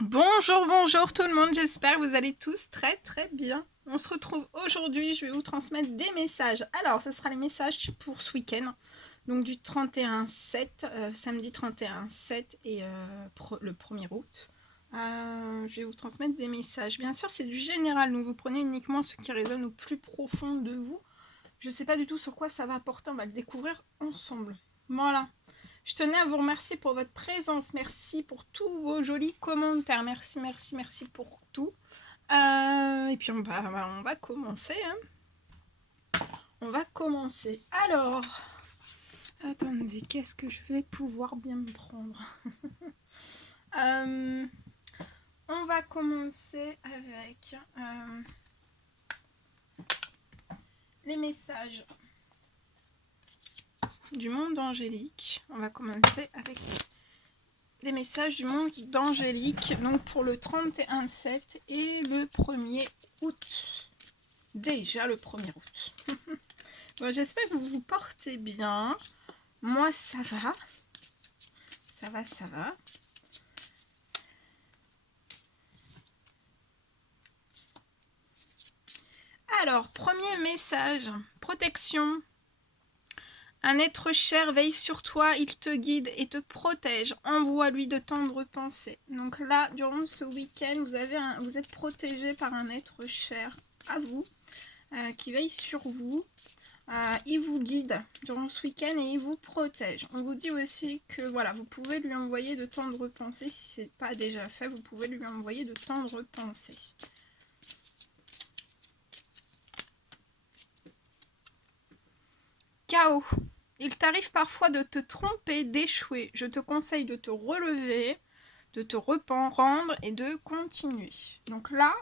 Bonjour, bonjour tout le monde, j'espère que vous allez tous très bien. On se retrouve aujourd'hui, je vais vous transmettre des messages. Alors, ce sera les messages pour ce week-end, donc du 31-7, samedi 31-7 et le 1er août. Je vais vous transmettre des messages. Bien sûr, c'est du général, donc vous prenez uniquement ce qui résonne au plus profond de vous. Je ne sais pas du tout sur quoi ça va apporter, on va le découvrir ensemble. Voilà. Je tenais à vous remercier pour votre présence. Merci pour tous vos jolis commentaires. Merci, merci, merci pour tout. Et puis on va commencer. On va commencer. Alors, attendez, qu'est-ce que je vais pouvoir bien me prendre On va commencer avec les messages du monde angélique. On va commencer avec des messages du monde d'Angélique, donc pour le 31-7 et le 1er août. Déjà le 1er août. Bon, j'espère que vous vous portez bien. Moi, ça va. Ça va, ça va. Alors, premier message. Protection. Un être cher veille sur toi, il te guide et te protège. Envoie-lui de tendres pensées. Donc là, durant ce week-end, vous êtes protégé par un être cher à vous, qui veille sur vous. Il vous guide durant ce week-end et il vous protège. On vous dit aussi que voilà, vous pouvez lui envoyer de tendres pensées. Si ce n'est pas déjà fait, vous pouvez lui envoyer de tendres pensées. Chaos. Il t'arrive parfois de te tromper, d'échouer. Je te conseille de te relever, de te reprendre et de continuer. Donc là,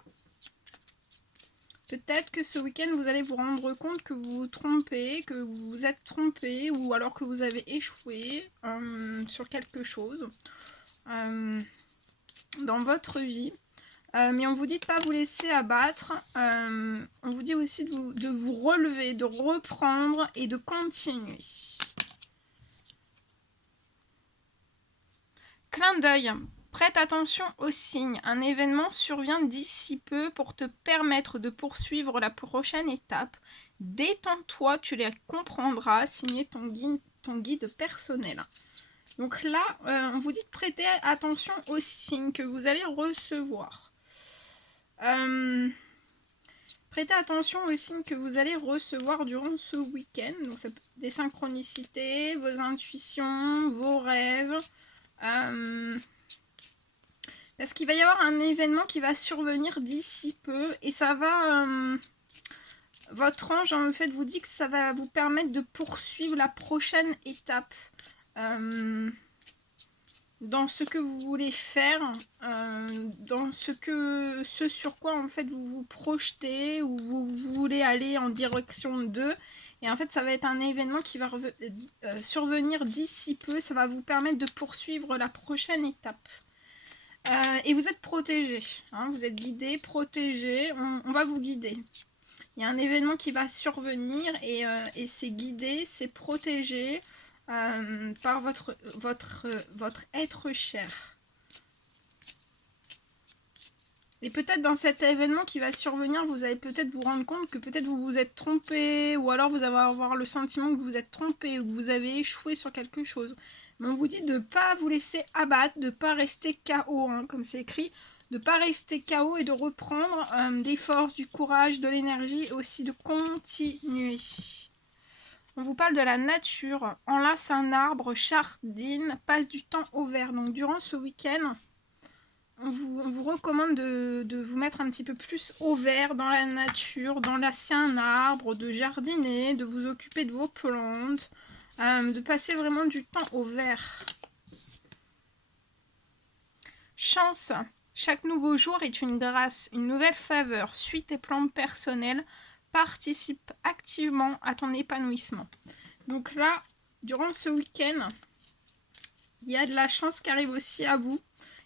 peut-être que ce week-end, vous allez vous rendre compte que vous vous trompez, que vous vous êtes trompé, ou alors que vous avez échoué sur quelque chose dans votre vie. Mais on vous dit de ne pas vous laisser abattre. On vous dit aussi de vous relever, de reprendre et de continuer. Clin d'œil. Prête attention aux signes. Un événement survient d'ici peu pour te permettre de poursuivre la prochaine étape. Détends-toi, tu les comprendras. Signé ton guide personnel. Donc là, on vous dit de prêter attention aux signes que vous allez recevoir. Prêtez attention aux signes que vous allez recevoir durant ce week-end. Donc, ça peut être des synchronicités, vos intuitions, vos rêves. Parce qu'il va y avoir un événement qui va survenir d'ici peu. Et ça va... votre ange, en fait, vous dit que ça va vous permettre de poursuivre la prochaine étape. Dans ce que vous voulez faire, dans ce sur quoi en fait vous vous projetez ou vous voulez aller en direction d'eux. Et en fait, ça va être un événement qui va survenir d'ici peu. Ça va vous permettre de poursuivre la prochaine étape. Et vous êtes protégé, hein, vous êtes guidé, protégé. On va vous guider. Il y a un événement qui va survenir et c'est guidé, c'est protégé. Par votre être cher. Et peut-être dans cet événement qui va survenir, vous allez peut-être vous rendre compte que peut-être vous vous êtes trompé, ou alors vous allez avoir le sentiment que vous vous êtes trompé, ou que vous avez échoué sur quelque chose. Mais on vous dit de ne pas vous laisser abattre, de ne pas rester KO, hein, comme c'est écrit, de ne pas rester KO et de reprendre des forces, du courage, de l'énergie, et aussi de continuer. On vous parle de la nature. Enlace un arbre, jardine, passe du temps au vert. Donc durant ce week-end, on vous recommande de vous mettre un petit peu plus au vert dans la nature, d'enlacer un arbre, de jardiner, de vous occuper de vos plantes, de passer vraiment du temps au vert. Chance. Chaque nouveau jour est une grâce, une nouvelle faveur. Suis tes plans personnels. Participe activement à ton épanouissement. Donc là, durant ce week-end, il y a de la chance qui arrive aussi à vous.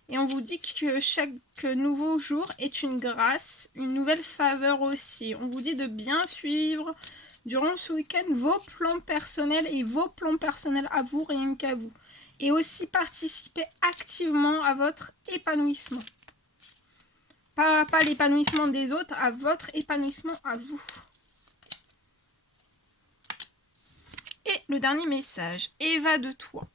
Et on vous dit que chaque nouveau jour est une grâce, une nouvelle faveur aussi. On vous dit de bien suivre durant ce week-end vos plans personnels et vos plans personnels à vous, rien qu'à vous. Et aussi participer activement à votre épanouissement. pas l'épanouissement des autres, à votre épanouissement à vous. Et le dernier message, évade-toi.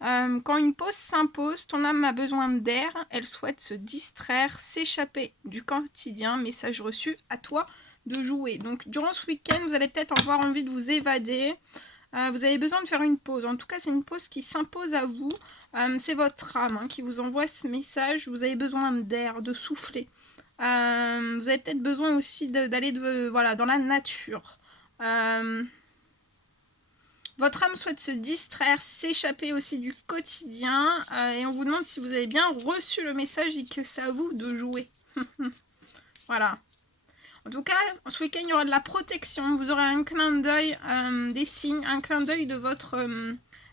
Quand une pause s'impose, ton âme a besoin d'air, elle souhaite se distraire, s'échapper du quotidien, message reçu, à toi de jouer. Donc durant ce week-end, vous allez peut-être avoir envie de vous évader, vous avez besoin de faire une pause. En tout cas, c'est une pause qui s'impose à vous, c'est votre âme qui vous envoie ce message, vous avez besoin d'air, de souffler. Vous avez peut-être besoin aussi d'aller voilà, dans la nature. Votre âme souhaite se distraire, s'échapper aussi du quotidien. Et on vous demande si vous avez bien reçu le message et que c'est à vous de jouer. Voilà. En tout cas, ce week-end, il y aura de la protection. Vous aurez un clin d'œil des signes, un clin d'œil de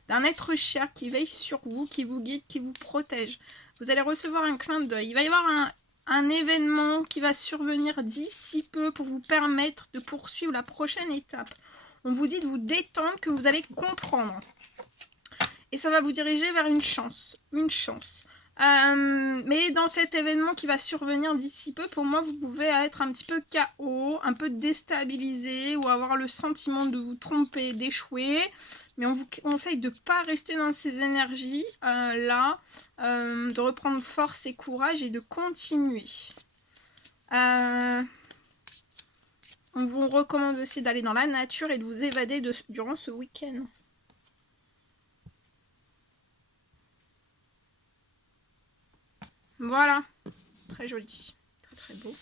d'un être cher qui veille sur vous, qui vous guide, qui vous protège. Vous allez recevoir un clin d'œil. Il va y avoir un événement qui va survenir d'ici peu pour vous permettre de poursuivre la prochaine étape. On vous dit de vous détendre, que vous allez comprendre. Et ça va vous diriger vers une chance. Une chance. Mais dans cet événement qui va survenir d'ici peu, pour moi, vous pouvez être un petit peu KO, un peu déstabilisé ou avoir le sentiment de vous tromper, d'échouer. Mais on vous conseille de ne pas rester dans ces énergies là, de reprendre force et courage et de continuer. On vous recommande aussi d'aller dans la nature et de vous évader durant ce week-end. Voilà, très joli, très très beau.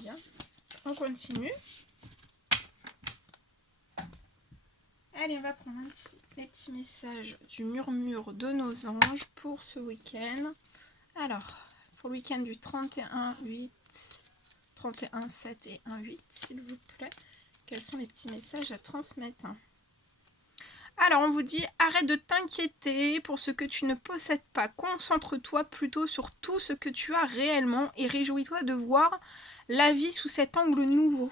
Bien, on continue. Allez, on va prendre les petits messages du murmure de nos anges pour ce week-end. Alors, pour le week-end du 31-8, 31-7 et 1-8, s'il vous plaît, quels sont les petits messages à transmettre? Alors, on vous dit, arrête de t'inquiéter pour ce que tu ne possèdes pas. Concentre-toi plutôt sur tout ce que tu as réellement et réjouis-toi de voir la vie sous cet angle nouveau.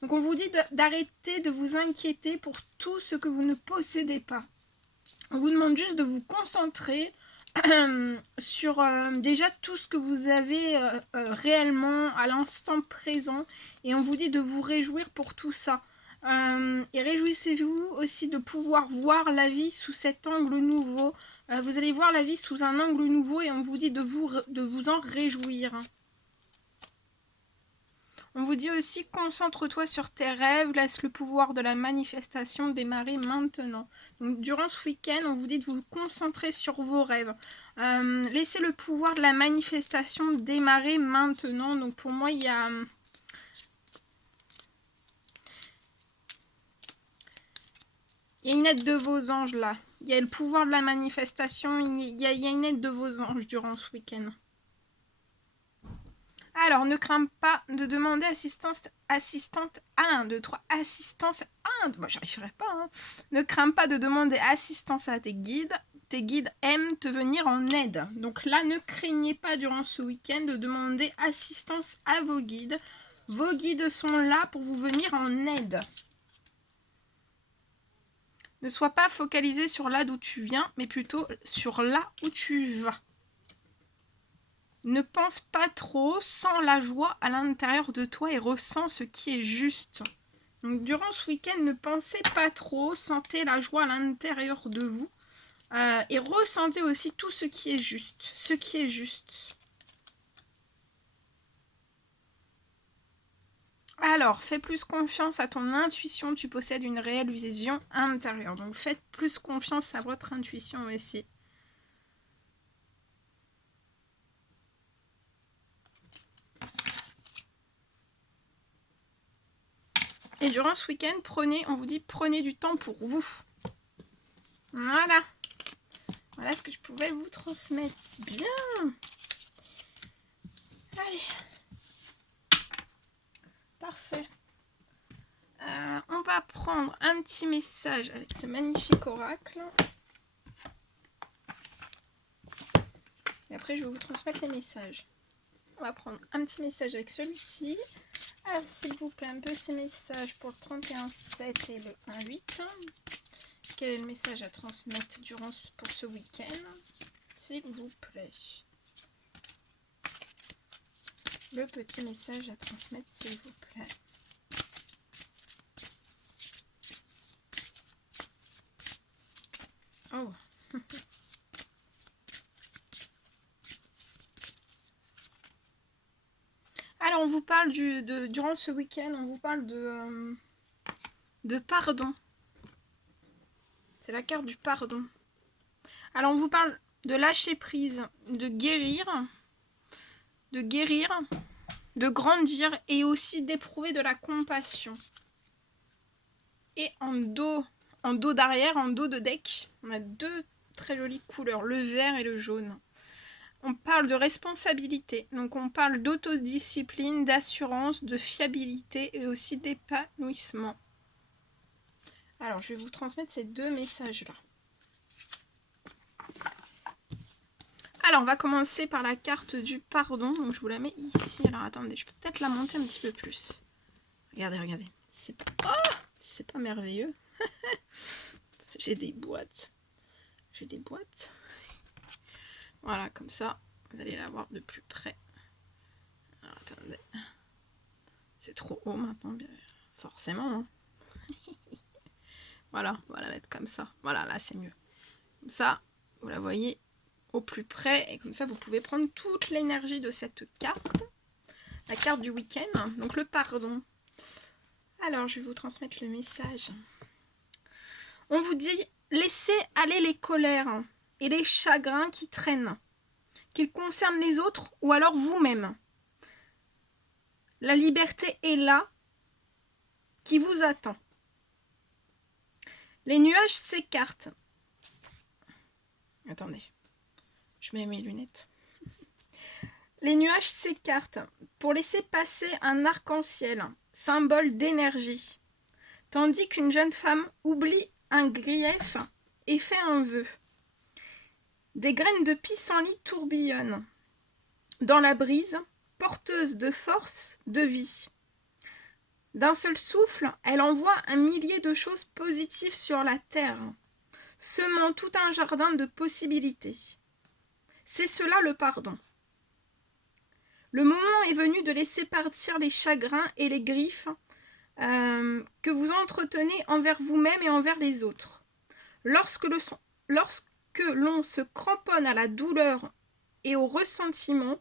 Donc, on vous dit d'arrêter de vous inquiéter pour tout ce que vous ne possédez pas. On vous demande juste de vous concentrer sur déjà tout ce que vous avez réellement à l'instant présent. Et on vous dit de vous réjouir pour tout ça. Et réjouissez-vous aussi de pouvoir voir la vie sous cet angle nouveau. Vous allez voir la vie sous un angle nouveau et on vous dit de vous en réjouir. On vous dit aussi, concentre-toi sur tes rêves, laisse le pouvoir de la manifestation démarrer maintenant. Donc, durant ce week-end, on vous dit de vous concentrer sur vos rêves. Laissez le pouvoir de la manifestation démarrer maintenant. Donc, pour moi, il y a... Il y a une aide de vos anges là. Il y a le pouvoir de la manifestation. Il y a une aide de vos anges durant ce week-end. Alors, ne crains pas de demander assistante 1, 2, 3, assistance 1. Moi, j'arriverai pas. Hein. Ne crains pas de demander assistance à tes guides. Tes guides aiment te venir en aide. Donc là, ne craignez pas durant ce week-end de demander assistance à vos guides. Vos guides sont là pour vous venir en aide. Ne sois pas focalisé sur là d'où tu viens, mais plutôt sur là où tu vas. Ne pense pas trop, sens la joie à l'intérieur de toi et ressens ce qui est juste. Donc, durant ce week-end, ne pensez pas trop, sentez la joie à l'intérieur de vous et ressentez aussi tout ce qui est juste. Ce qui est juste. Alors, fais plus confiance à ton intuition, tu possèdes une réelle vision intérieure. Donc, faites plus confiance à votre intuition aussi. Et durant ce week-end, on vous dit, prenez du temps pour vous. Voilà. Voilà ce que je pouvais vous transmettre. Bien. Allez. Parfait. On va prendre un petit message avec ce magnifique oracle. Et après, je vais vous transmettre les messages. On va prendre un petit message avec celui-ci. Alors, s'il vous plaît, un petit message pour le 31-7 et le 1-8. Quel est le message à transmettre pour ce week-end? S'il vous plaît. le petit message à transmettre, s'il vous plaît. Oh. Alors, on vous parle durant ce week-end, on vous parle de pardon. C'est la carte du pardon. Alors, on vous parle de lâcher prise, de guérir, de grandir et aussi d'éprouver de la compassion. Et en dos d'arrière, en dos de deck, on a deux très jolies couleurs, le vert et le jaune. On parle de responsabilité, donc on parle d'autodiscipline, d'assurance, de fiabilité et aussi d'épanouissement. Alors, je vais vous transmettre ces deux messages-là. Alors, on va commencer par la carte du pardon. Donc, je vous la mets ici. Alors, attendez, je peux peut-être la monter un petit peu plus. Regardez, regardez. C'est pas merveilleux. J'ai des boîtes. Voilà, comme ça, vous allez la voir de plus près. Alors, attendez. C'est trop haut maintenant, bien forcément. Hein. Voilà, on va la mettre comme ça. Voilà, là, c'est mieux. Comme ça, vous la voyez au plus près. Et comme ça, vous pouvez prendre toute l'énergie de cette carte. La carte du week-end, donc le pardon. Alors, je vais vous transmettre le message. On vous dit, laissez aller les colères et les chagrins qui traînent, qu'ils concernent les autres ou alors vous-même. La liberté est là, qui vous attend. Les nuages s'écartent. Attendez, je mets mes lunettes. Les nuages s'écartent pour laisser passer un arc-en-ciel, symbole d'énergie, tandis qu'une jeune femme oublie un grief et fait un vœu. Des graines de pissenlit tourbillonnent dans la brise, porteuses de force, de vie. D'un seul souffle, elle envoie 1 millier de choses positives sur la terre, semant tout un jardin de possibilités. C'est cela le pardon. Le moment est venu de laisser partir les chagrins et les griefs que vous entretenez envers vous-même et envers les autres. Lorsque l'on se cramponne à la douleur et au ressentiment,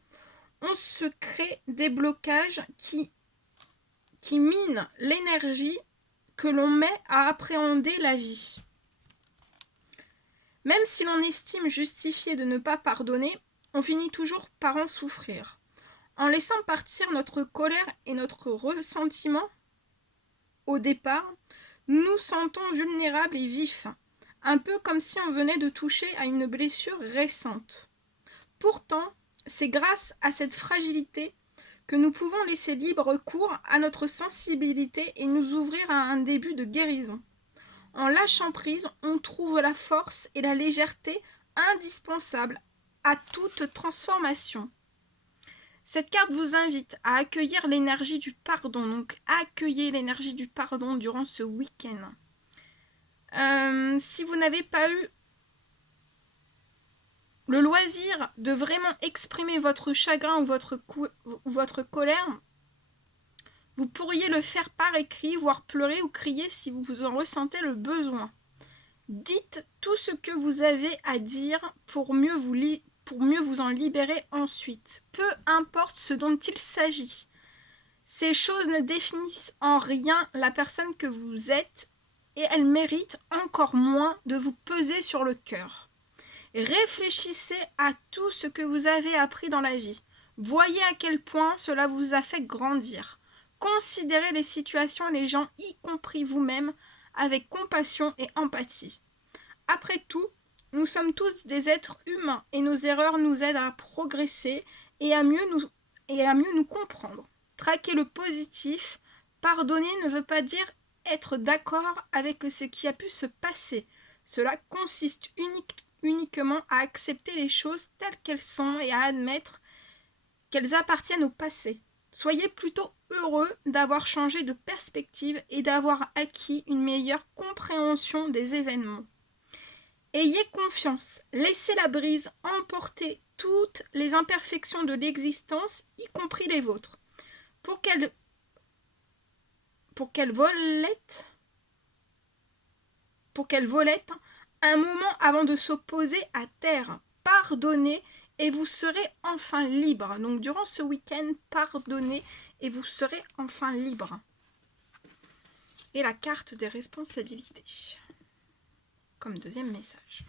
on se crée des blocages qui minent l'énergie que l'on met à appréhender la vie. Même si l'on estime justifié de ne pas pardonner, on finit toujours par en souffrir. En laissant partir notre colère et notre ressentiment, au départ, nous nous sentons vulnérables et vifs, un peu comme si on venait de toucher à une blessure récente. Pourtant, c'est grâce à cette fragilité que nous pouvons laisser libre cours à notre sensibilité et nous ouvrir à un début de guérison. En lâchant prise, on trouve la force et la légèreté indispensables à toute transformation. Cette carte vous invite à accueillir l'énergie du pardon. Donc, accueillez l'énergie du pardon durant ce week-end. Si vous n'avez pas eu le loisir de vraiment exprimer votre chagrin ou votre colère, vous pourriez le faire par écrit, voire pleurer ou crier si vous en ressentez le besoin. Dites tout ce que vous avez à dire pour mieux vous en libérer ensuite. Peu importe ce dont il s'agit. Ces choses ne définissent en rien la personne que vous êtes et elles méritent encore moins de vous peser sur le cœur. Réfléchissez à tout ce que vous avez appris dans la vie. Voyez à quel point cela vous a fait grandir. Considérez les situations et les gens, y compris vous-même, avec compassion et empathie. Après tout, nous sommes tous des êtres humains et nos erreurs nous aident à progresser et à mieux nous comprendre. Traquer le positif, pardonner ne veut pas dire être d'accord avec ce qui a pu se passer. Cela consiste uniquement à accepter les choses telles qu'elles sont et à admettre qu'elles appartiennent au passé. Soyez plutôt heureux d'avoir changé de perspective et d'avoir acquis une meilleure compréhension des événements. Ayez confiance, laissez la brise emporter toutes les imperfections de l'existence, y compris les vôtres. Pour qu'elle volette, un moment avant de s'opposer à terre. Pardonnez et vous serez enfin libre. Donc durant ce week-end, pardonnez et vous serez enfin libre. Et la carte des responsabilités comme deuxième message.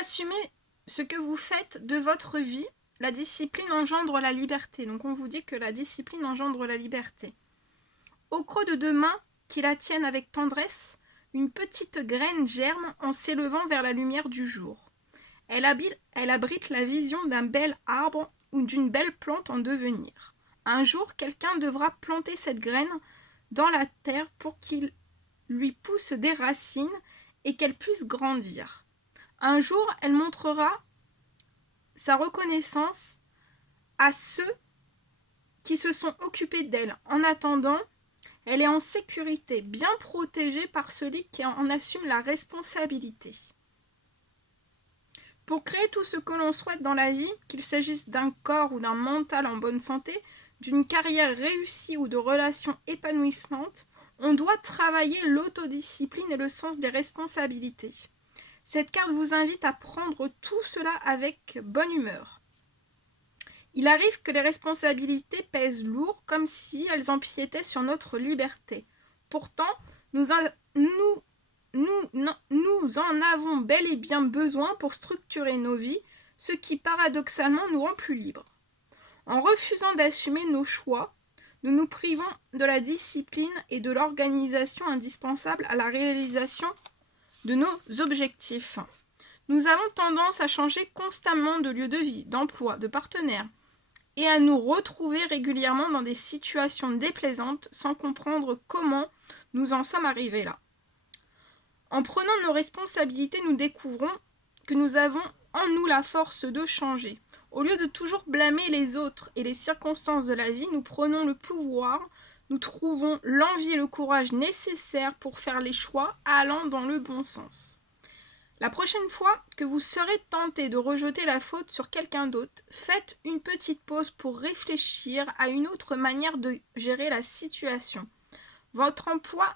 Assumez ce que vous faites de votre vie. La discipline engendre la liberté. Donc on vous dit que la discipline engendre la liberté. Au creux de deux mains qui la tiennent avec tendresse, une petite graine germe en s'élevant vers la lumière du jour. Elle abrite la vision d'un bel arbre ou d'une belle plante en devenir. Un jour, quelqu'un devra planter cette graine dans la terre pour qu'il lui pousse des racines et qu'elle puisse grandir. Un jour, elle montrera sa reconnaissance à ceux qui se sont occupés d'elle. En attendant, elle est en sécurité, bien protégée par celui qui en assume la responsabilité. Pour créer tout ce que l'on souhaite dans la vie, qu'il s'agisse d'un corps ou d'un mental en bonne santé, d'une carrière réussie ou de relations épanouissantes, on doit travailler l'autodiscipline et le sens des responsabilités. Cette carte vous invite à prendre tout cela avec bonne humeur. Il arrive que les responsabilités pèsent lourd, comme si elles empiétaient sur notre liberté. Pourtant, nous en avons bel et bien besoin pour structurer nos vies, ce qui paradoxalement nous rend plus libres. En refusant d'assumer nos choix, nous nous privons de la discipline et de l'organisation indispensables à la réalisation de nos objectifs. Nous avons tendance à changer constamment de lieu de vie, d'emploi, de partenaire, et à nous retrouver régulièrement dans des situations déplaisantes sans comprendre comment nous en sommes arrivés là. En prenant nos responsabilités, nous découvrons que nous avons en nous la force de changer. Au lieu de toujours blâmer les autres et les circonstances de la vie, nous prenons le pouvoir, nous trouvons l'envie et le courage nécessaires pour faire les choix allant dans le bon sens. La prochaine fois que vous serez tenté de rejeter la faute sur quelqu'un d'autre, faites une petite pause pour réfléchir à une autre manière de gérer la situation. Votre emploi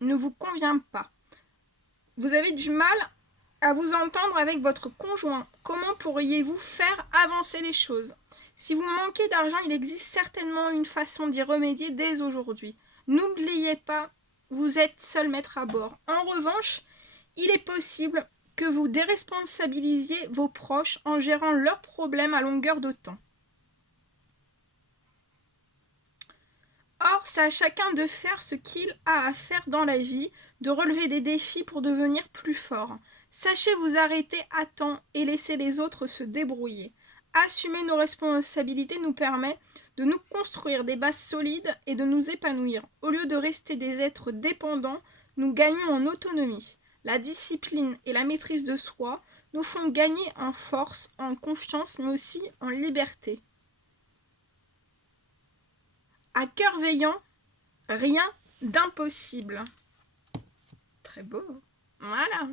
ne vous convient pas. Vous avez du mal à vous entendre avec votre conjoint. Comment pourriez-vous faire avancer les choses? Si vous manquez d'argent, il existe certainement une façon d'y remédier dès aujourd'hui. N'oubliez pas, vous êtes seul maître à bord. En revanche, il est possible que vous déresponsabilisiez vos proches en gérant leurs problèmes à longueur de temps. Or, c'est à chacun de faire ce qu'il a à faire dans la vie, de relever des défis pour devenir plus fort. Sachez vous arrêter à temps et laisser les autres se débrouiller. Assumer nos responsabilités nous permet de nous construire des bases solides et de nous épanouir. Au lieu de rester des êtres dépendants, nous gagnons en autonomie. La discipline et la maîtrise de soi nous font gagner en force, en confiance, mais aussi en liberté. À cœur veillant, rien d'impossible. Très beau. Voilà.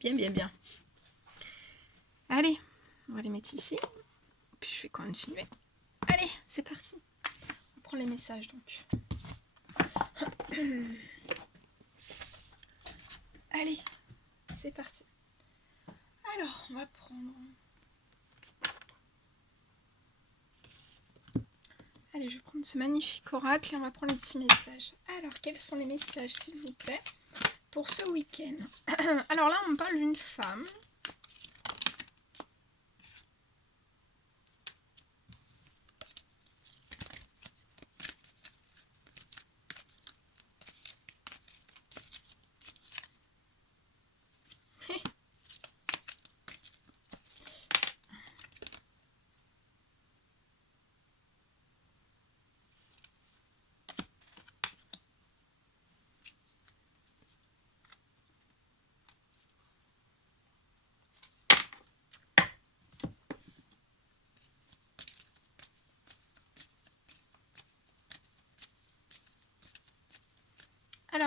Bien, bien, bien. Allez, on va les mettre ici. Puis je vais continuer. Allez, c'est parti. On prend les messages donc. Allez, c'est parti. Alors, on va prendre... Allez, je vais prendre ce magnifique oracle et on va prendre les petits messages. Alors, quels sont les messages, s'il vous plaît, pour ce week-end? Alors là, on parle d'une femme.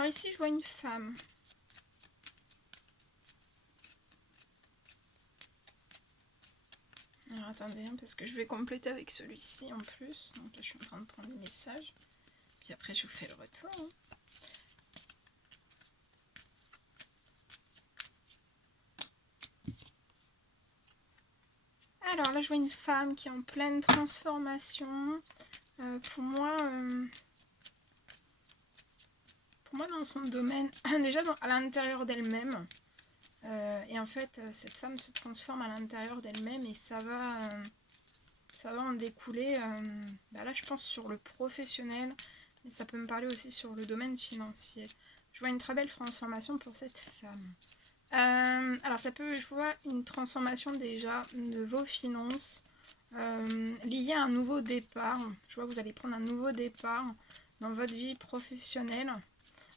Alors ici, je vois une femme. Alors attendez, hein, parce que je vais compléter avec celui-ci en plus. Donc là, je suis en train de prendre les messages. Puis après, je vous fais le retour. Hein. Alors là, je vois une femme qui est en pleine transformation. Pour moi, dans son domaine, déjà à l'intérieur d'elle-même. Et en fait, cette femme se transforme à l'intérieur d'elle-même et ça va en découler, là je pense sur le professionnel, mais ça peut me parler aussi sur le domaine financier. Je vois une très belle transformation pour cette femme. Alors je vois une transformation déjà de vos finances liée à un nouveau départ. Je vois que vous allez prendre un nouveau départ dans votre vie professionnelle.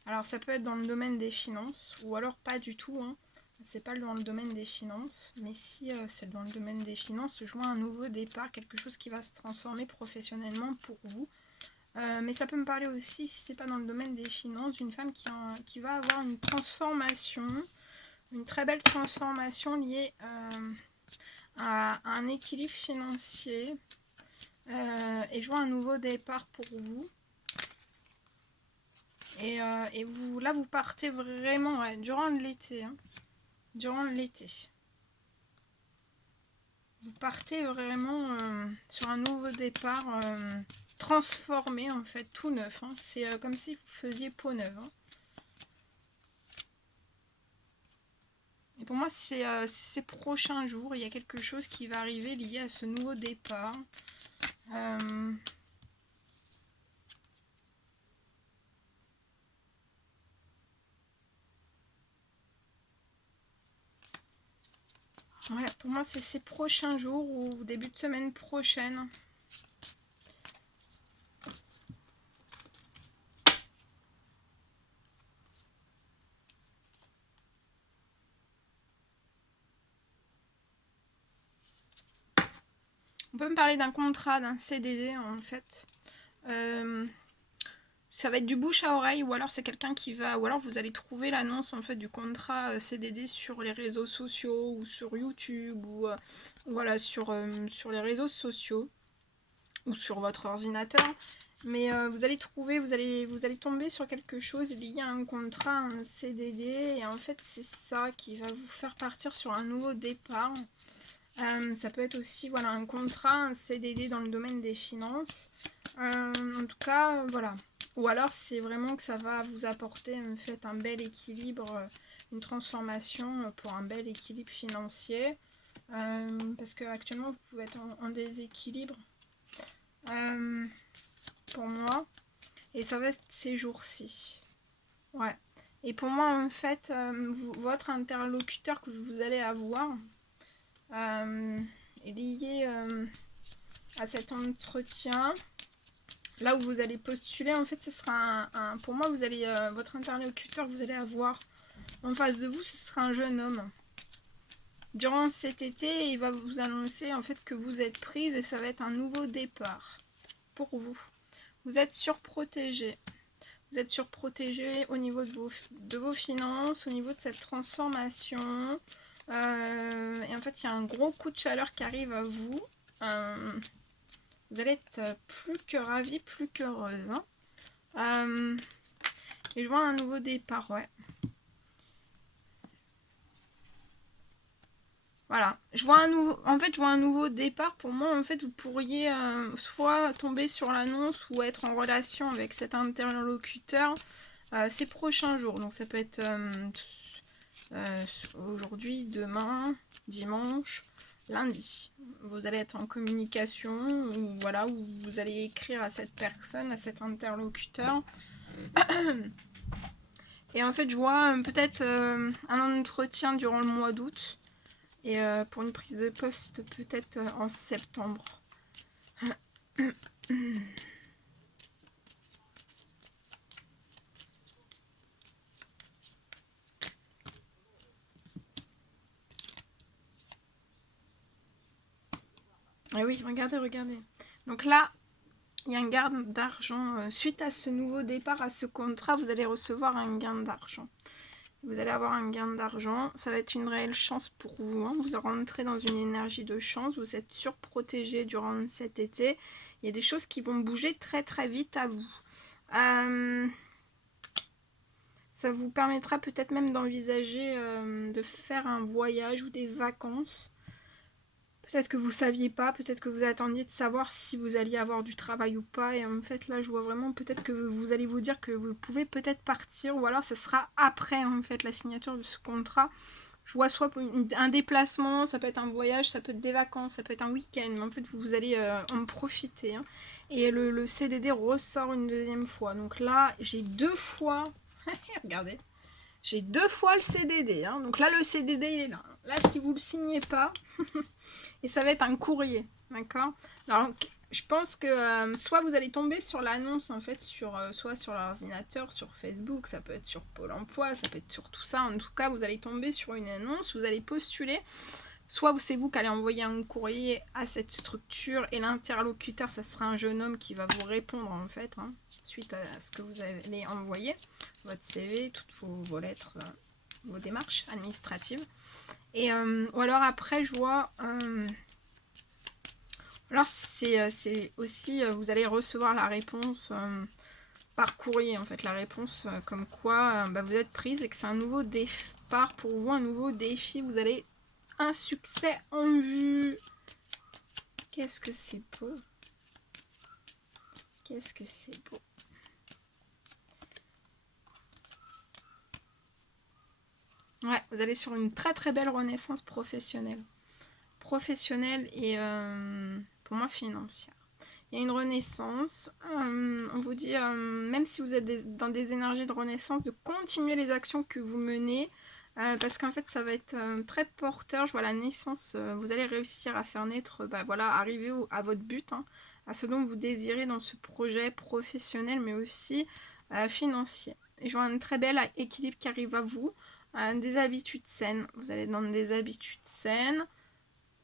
Alors ça peut être dans le domaine des finances ou alors pas du tout. Hein. C'est pas dans le domaine des finances, mais si c'est dans le domaine des finances, je vois un nouveau départ, quelque chose qui va se transformer professionnellement pour vous. Mais ça peut me parler aussi, si c'est pas dans le domaine des finances, d'une femme qui va avoir une transformation, une très belle transformation liée à un équilibre financier. Et je vois un nouveau départ pour vous. Et vous, là, vous partez vraiment durant l'été. Hein. Durant l'été. Vous partez vraiment sur un nouveau départ transformé, en fait, tout neuf. Hein. C'est comme si vous faisiez peau neuve. Hein. Et pour moi, c'est ces prochains jours. Il y a quelque chose qui va arriver lié à ce nouveau départ. Ouais, pour moi, c'est ces prochains jours ou début de semaine prochaine. On peut me parler d'un contrat, d'un CDD en fait. Ça va être du bouche à oreille ou alors c'est quelqu'un qui va... Ou alors vous allez trouver l'annonce en fait du contrat CDD sur les réseaux sociaux ou sur YouTube ou voilà sur les réseaux sociaux ou sur votre ordinateur. Mais vous allez trouver, vous allez tomber sur quelque chose lié à un contrat, un CDD et en fait c'est ça qui va vous faire partir sur un nouveau départ. Ça peut être aussi voilà, un contrat, un CDD dans le domaine des finances. En tout cas, voilà. Ou alors c'est vraiment que ça va vous apporter en fait un bel équilibre, une transformation pour un bel équilibre financier. Parce qu'actuellement vous pouvez être en déséquilibre pour moi. Et ça va être ces jours-ci. Ouais. Et pour moi en fait, votre interlocuteur que vous allez avoir est lié à cet entretien. Là où vous allez postuler, en fait, ce sera pour moi, vous allez votre interlocuteur que vous allez avoir en face de vous, ce sera un jeune homme. Durant cet été, il va vous annoncer en fait que vous êtes prise et ça va être un nouveau départ pour vous. Vous êtes surprotégé. Vous êtes surprotégé au niveau de vos finances, au niveau de cette transformation. Et en fait, il y a un gros coup de chaleur qui arrive à vous. Vous allez être plus que ravie, plus qu'heureuse. Hein. Et je vois un nouveau départ, ouais. Voilà. Je vois un nouveau départ. Pour moi, en fait, vous pourriez soit tomber sur l'annonce ou être en relation avec cet interlocuteur ces prochains jours. Donc ça peut être aujourd'hui, demain, dimanche, lundi. Vous allez être en communication ou voilà, où vous allez écrire à cette personne, à cet interlocuteur. Et en fait, je vois peut-être un entretien durant le mois d'août et pour une prise de poste peut-être en septembre. Ah oui, regardez. Donc là, il y a un gain d'argent. Suite à ce nouveau départ, à ce contrat, vous allez recevoir un gain d'argent. Vous allez avoir un gain d'argent. Ça va être une réelle chance pour vous. Hein. Vous rentrez dans une énergie de chance. Vous êtes surprotégé durant cet été. Il y a des choses qui vont bouger très très vite à vous. Ça vous permettra peut-être même d'envisager de faire un voyage ou des vacances. Peut-être que vous ne saviez pas, peut-être que vous attendiez de savoir si vous alliez avoir du travail ou pas. Et en fait, là, je vois vraiment peut-être que vous allez vous dire que vous pouvez peut-être partir. Ou alors, ce sera après, en fait, la signature de ce contrat. Je vois soit un déplacement, ça peut être un voyage, ça peut être des vacances, ça peut être un week-end. Mais en fait, vous allez en profiter. Hein. Et le CDD ressort une deuxième fois. Donc là, j'ai 2 fois... Regardez. J'ai 2 fois le CDD. Hein. Donc là, le CDD, il est là. Là, si vous ne le signez pas... Et ça va être un courrier, d'accord? Donc, je pense que soit vous allez tomber sur l'annonce, en fait, soit sur l'ordinateur, sur Facebook, ça peut être sur Pôle emploi, ça peut être sur tout ça. En tout cas, vous allez tomber sur une annonce, vous allez postuler. Soit c'est vous qui allez envoyer un courrier à cette structure et l'interlocuteur, ça sera un jeune homme qui va vous répondre, en fait, hein, suite à ce que vous allez envoyer, votre CV, toutes vos lettres, vos démarches administratives. Et ou alors après je vois alors c'est aussi vous allez recevoir la réponse par courrier en fait, la réponse comme quoi vous êtes prise et que c'est un nouveau départ pour vous, un nouveau défi, vous allez un succès en vue. Qu'est-ce que c'est beau, qu'est-ce que c'est beau. Ouais, vous allez sur une très très belle renaissance professionnelle. Professionnelle et pour moi financière. Il y a une renaissance. On vous dit, même si vous êtes dans des énergies de renaissance, de continuer les actions que vous menez. Parce qu'en fait, ça va être très porteur. Je vois la naissance. Vous allez réussir à faire naître, voilà, arriver à votre but, hein, à ce dont vous désirez dans ce projet professionnel, mais aussi financier. Et je vois un très bel équilibre qui arrive à vous. Des habitudes saines. Vous allez dans des habitudes saines.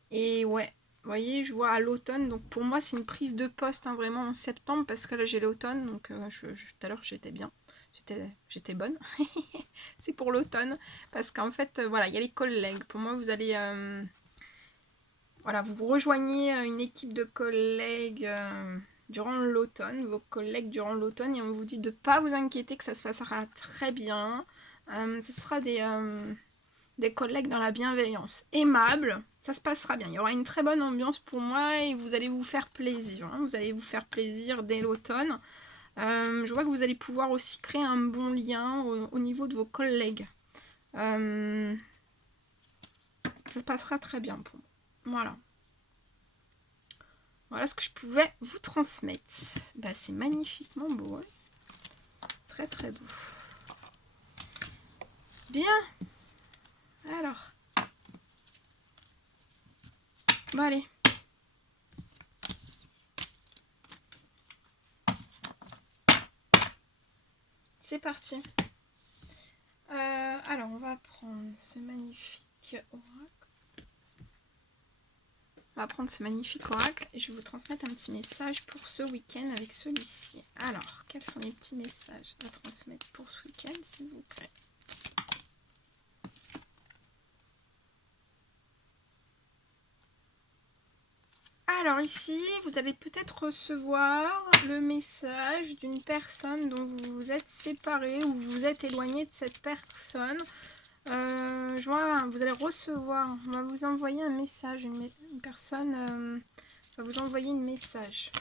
Et ouais, vous voyez, je vois à l'automne. Donc pour moi, c'est une prise de poste, hein, vraiment en septembre, parce que là, j'ai l'automne. Donc tout à l'heure, j'étais bien. J'étais bonne. C'est pour l'automne. Parce qu'en fait, voilà, il y a les collègues. Pour moi, vous allez... voilà, vous rejoignez une équipe de collègues durant l'automne. Vos collègues durant l'automne. Et on vous dit de ne pas vous inquiéter, que ça se passera très bien. Ce sera des collègues dans la bienveillance, aimables, ça se passera bien. Il y aura une très bonne ambiance pour moi et vous allez vous faire plaisir. Hein. Vous allez vous faire plaisir dès l'automne. Je vois que vous allez pouvoir aussi créer un bon lien au niveau de vos collègues. Ça se passera très bien pour moi. Voilà. Voilà ce que je pouvais vous transmettre. C'est magnifiquement beau. Hein. Très très beau. Bien. Alors. Bon allez. C'est parti. Alors, on va prendre ce magnifique oracle. On va prendre ce magnifique oracle et je vais vous transmettre un petit message pour ce week-end avec celui-ci. Alors, quels sont les petits messages à transmettre pour ce week-end, s'il vous plaît? Alors ici, vous allez peut-être recevoir le message d'une personne dont vous vous êtes séparé ou vous vous êtes éloigné de cette personne. Je vois, vous allez recevoir, on va vous envoyer un message, une personne va vous envoyer un message.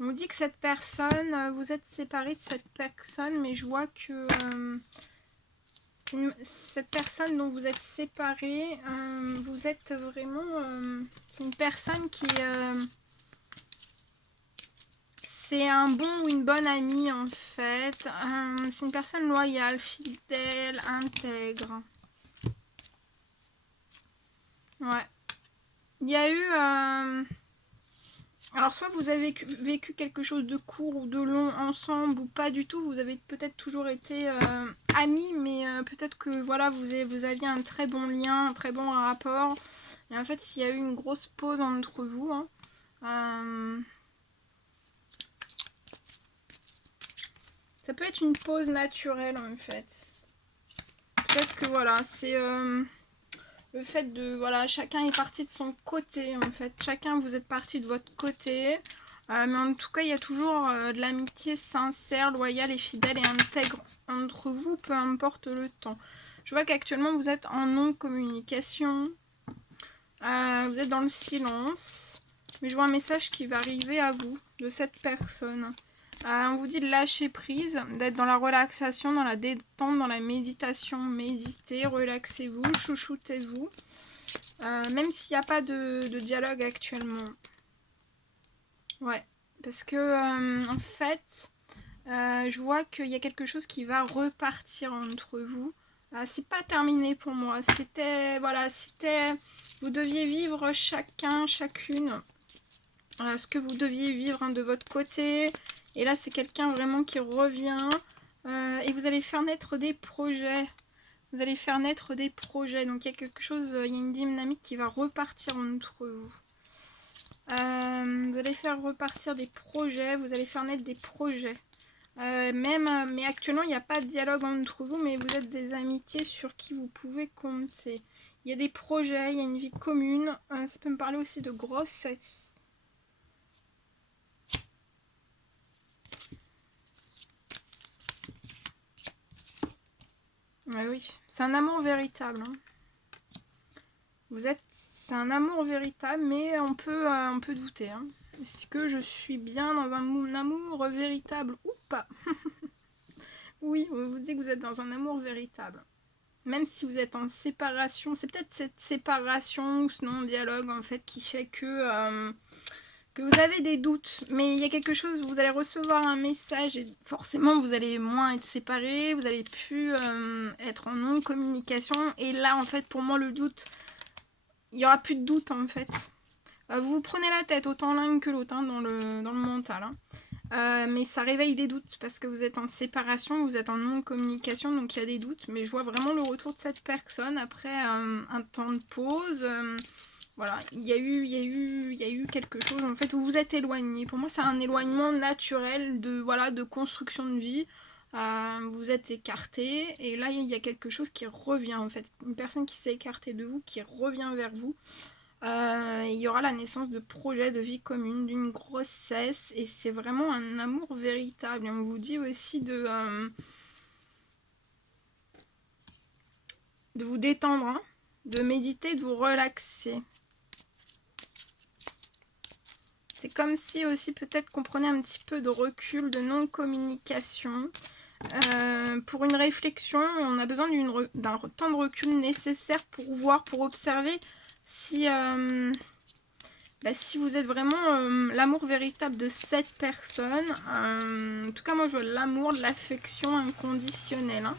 On vous dit que cette personne, vous êtes séparé de cette personne, mais je vois que cette personne dont vous êtes séparé, vous êtes vraiment... c'est une personne qui... c'est un bon ou une bonne amie en fait. C'est une personne loyale, fidèle, intègre. Ouais. Il y a eu... alors soit vous avez vécu quelque chose de court ou de long ensemble ou pas du tout. Vous avez peut-être toujours été amis, mais peut-être que voilà, vous aviez un très bon lien, un très bon rapport. Et en fait, il y a eu une grosse pause entre vous. Hein. Ça peut être une pause naturelle en fait. Peut-être que voilà, c'est le fait de, voilà, chacun est parti de son côté en fait. Chacun, vous êtes parti de votre côté. Mais en tout cas, il y a toujours de l'amitié sincère, loyale et fidèle et intègre entre vous, peu importe le temps. Je vois qu'actuellement, vous êtes en non-communication. Vous êtes dans le silence. Mais je vois un message qui va arriver à vous, de cette personne. On vous dit de lâcher prise, d'être dans la relaxation, dans la détente, dans la méditation. Méditez, relaxez-vous, chouchoutez-vous. Même s'il n'y a pas de dialogue actuellement. Ouais, parce que en fait, je vois qu'il y a quelque chose qui va repartir entre vous. C'est pas terminé pour moi. C'était, voilà, vous deviez vivre chacun, chacune, ce que vous deviez vivre de votre côté. Et là, c'est quelqu'un vraiment qui revient. Et vous allez faire naître des projets. Vous allez faire naître des projets. Donc il y a quelque chose, il y a une dynamique qui va repartir entre vous. Vous allez faire repartir des projets, vous allez faire naître des projets. Mais actuellement, il n'y a pas de dialogue entre vous, mais vous êtes des amitiés sur qui vous pouvez compter. Il y a des projets, il y a une vie commune. Ça peut me parler aussi de grossesse. Oui, c'est un amour véritable. Hein. C'est un amour véritable, mais on peut douter. Hein. Est-ce que je suis bien dans un amour véritable ou pas? Oui, on vous dit que vous êtes dans un amour véritable. Même si vous êtes en séparation, c'est peut-être cette séparation ou ce non-dialogue en fait qui fait que vous avez des doutes. Mais il y a quelque chose, vous allez recevoir un message et forcément vous allez moins être séparés, vous allez plus être en non-communication. Et là en fait pour moi le doute, il n'y aura plus de doute en fait. Vous prenez la tête autant l'un que l'autre hein, dans le mental. Hein. Mais ça réveille des doutes parce que vous êtes en séparation, vous êtes en non-communication, donc il y a des doutes. Mais je vois vraiment le retour de cette personne après un temps de pause. Voilà, il y a eu quelque chose en fait où vous êtes éloigné. Pour moi, c'est un éloignement naturel de construction de vie. Vous êtes écarté et là il y a quelque chose qui revient en fait. Une personne qui s'est écartée de vous, qui revient vers vous. Il y aura la naissance de projets de vie commune, d'une grossesse, et c'est vraiment un amour véritable. Et on vous dit aussi de vous détendre, hein, de méditer, de vous relaxer. C'est comme si aussi peut-être qu'on prenait un petit peu de recul, de non-communication. Pour une réflexion, on a besoin d'un temps de recul nécessaire pour voir, pour observer si... si vous êtes vraiment l'amour véritable de cette personne, en tout cas moi je vois l'amour, de l'affection inconditionnelle. Hein.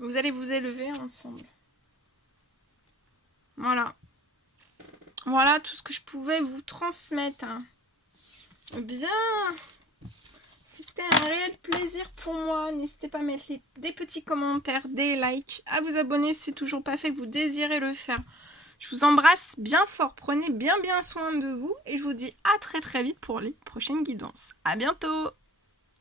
Vous allez vous élever ensemble. Voilà. Voilà tout ce que je pouvais vous transmettre. Hein. Bien. C'était un réel plaisir pour moi. N'hésitez pas à mettre des petits commentaires, des likes, à vous abonner si c'est toujours pas fait, que vous désirez le faire. Je vous embrasse bien fort. Prenez bien soin de vous. Et je vous dis à très vite pour les prochaines guidances. À bientôt.